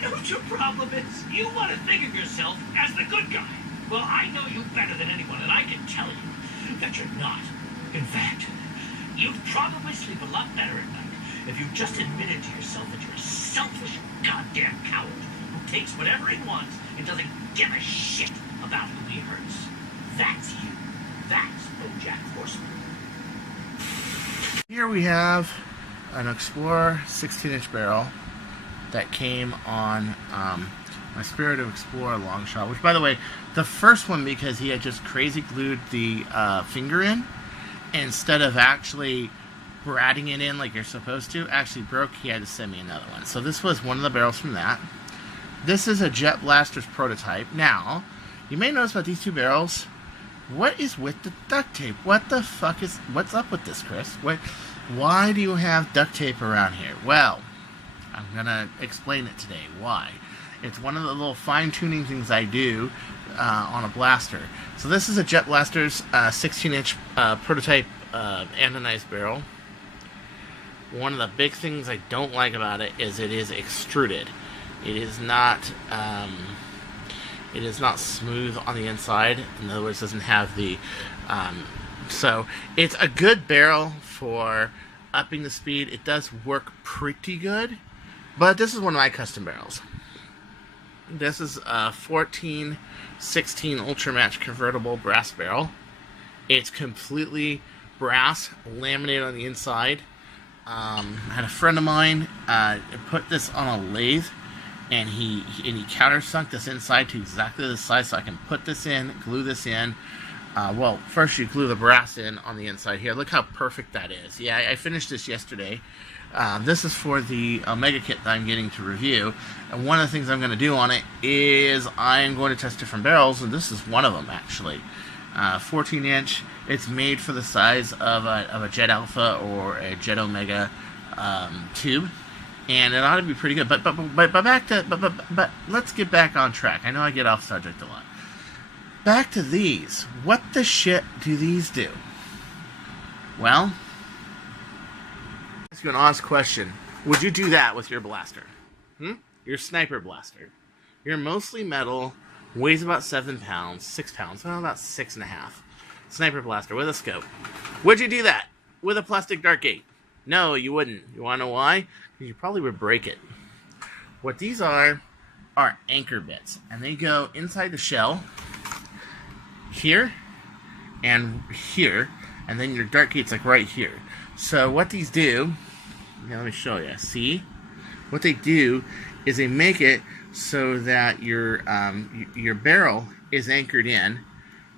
know what your problem is? You want to think of yourself as the good guy. Well, I know you better than anyone, and I can tell you that you're not. In fact, you'd probably sleep a lot better at night if you just admitted to yourself that you're a selfish goddamn coward who takes whatever he wants and doesn't give a shit about who he hurts. That's you. That's BoJack Horseman. Here we have an Explorer 16-inch barrel that came on my Spirit of Explorer long shot, which, by the way, the first one, because he had just crazy glued the finger in instead of actually bratting it in like you're supposed to, actually broke. He had to send me another one. So this was one of the barrels from that. This is a Jet Blaster's prototype. Now, you may notice about these two barrels, what is with the duct tape? What the fuck is, what's up with this, Chris? Why do you have duct tape around here? Well, I'm gonna explain it today. Why? It's one of the little fine-tuning things I do on a blaster. So this is a Jet Blaster's 16-inch prototype anodized barrel. One of the big things I don't like about it is it is extruded. It is not smooth on the inside. In other words, it doesn't have the so it's a good barrel for upping the speed. It does work pretty good, but this is one of my custom barrels. This is a 1416 Ultramatch convertible brass barrel. It's completely brass, laminated on the inside. I had a friend of mine put this on a lathe, and he countersunk this inside to exactly the size, so I can put this in, glue this in. Well, first you glue the brass in on the inside here. Look how perfect that is. Yeah, I finished this yesterday. This is for the Omega kit that I'm getting to review, and one of the things I'm going to do on it is I'm going to test different barrels, and this is one of them actually. 14-inch. It's made for the size of a Jet Alpha or a Jet Omega tube, and it ought to be pretty good. But let's get back on track. I know I get off subject a lot. Back to these. What the shit do these do? Well, ask you an honest question. Would you do that with your blaster? Your sniper blaster. You're mostly metal, weighs about 7 pounds, 6 pounds, well, about 6.5. Sniper blaster with a scope. Would you do that with a plastic dart gate? No, you wouldn't. You want to know why? Because you probably would break it. What these are anchor bits, and they go inside the shell, here, and here, and then your dart gate's like right here. So what these do, let me show you. See, what they do is they make it so that your barrel is anchored in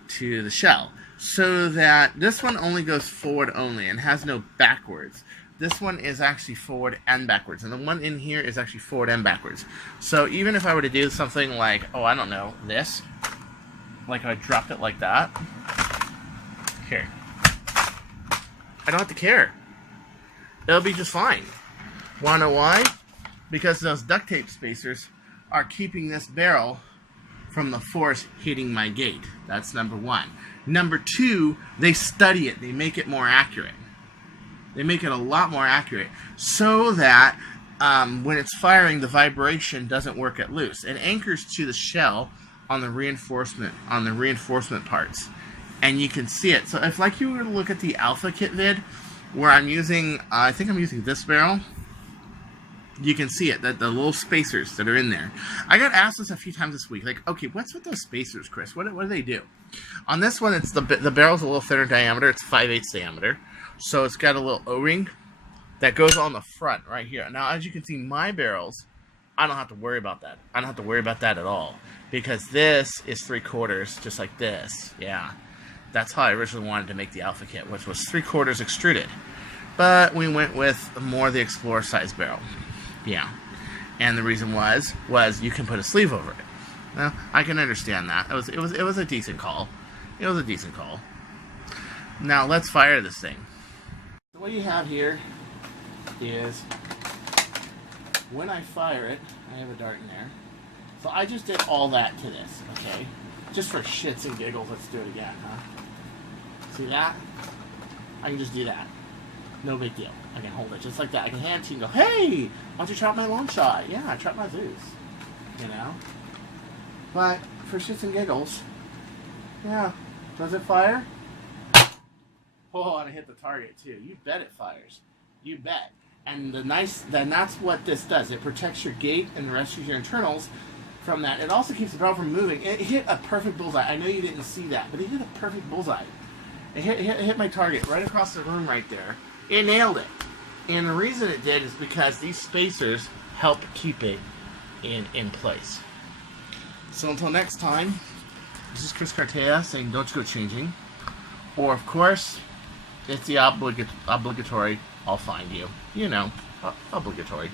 to the shell, so that this one only goes forward only and has no backwards. This one is actually forward and backwards, and the one in here is actually forward and backwards. So even if I were to do something like, oh, I don't know, this, like I dropped it like that, here, I don't have to care. It'll be just fine. Wanna know why? Because those duct tape spacers are keeping this barrel from the force hitting my gate. That's number one. Number two, they study it. They make it more accurate. They make it a lot more accurate so that when it's firing, the vibration doesn't work at loose. It anchors to the shell on the reinforcement parts, and you can see it. So if, like, you were to look at the Alpha Kit vid, where I'm using, I think I'm using this barrel, you can see it, that the little spacers that are in there. I got asked this a few times this week, like, okay, what's with those spacers, Chris? What do they do? On this one, it's the barrel's a little thinner diameter. It's 5/8 diameter, so it's got a little O-ring that goes on the front right here. Now, as you can see, my barrels, I don't have to worry about that. I don't have to worry about that at all, because this is 3/4, just like this. Yeah, that's how I originally wanted to make the Alpha Kit, which was 3/4 extruded. But we went with more the Explorer size barrel. Yeah, and the reason was you can put a sleeve over it. Well, I can understand that. It was a decent call. It was a decent call. Now let's fire this thing. So what you have here is, when I fire it, I have a dart in there. So I just did all that to this, okay? Just for shits and giggles, let's do it again, huh? See that? I can just do that. No big deal. I can hold it just like that. I can hand it to you and go, hey, why don't you try my long shot? Yeah, I tried my Zeus. you know. But for shits and giggles, yeah. Does it fire? Oh, and it hit the target too. You bet it fires. You bet. And then that's what this does. It protects your gate and the rest of your internals from that. It also keeps the barrel from moving. It hit a perfect bullseye. I know you didn't see that, but it hit a perfect bullseye. It hit my target right across the room right there. It nailed it. And the reason it did is because these spacers help keep it in place. So until next time, this is Chris Cartea saying don't you go changing. Or, of course, it's the obligatory, I'll find you. You know, obligatory.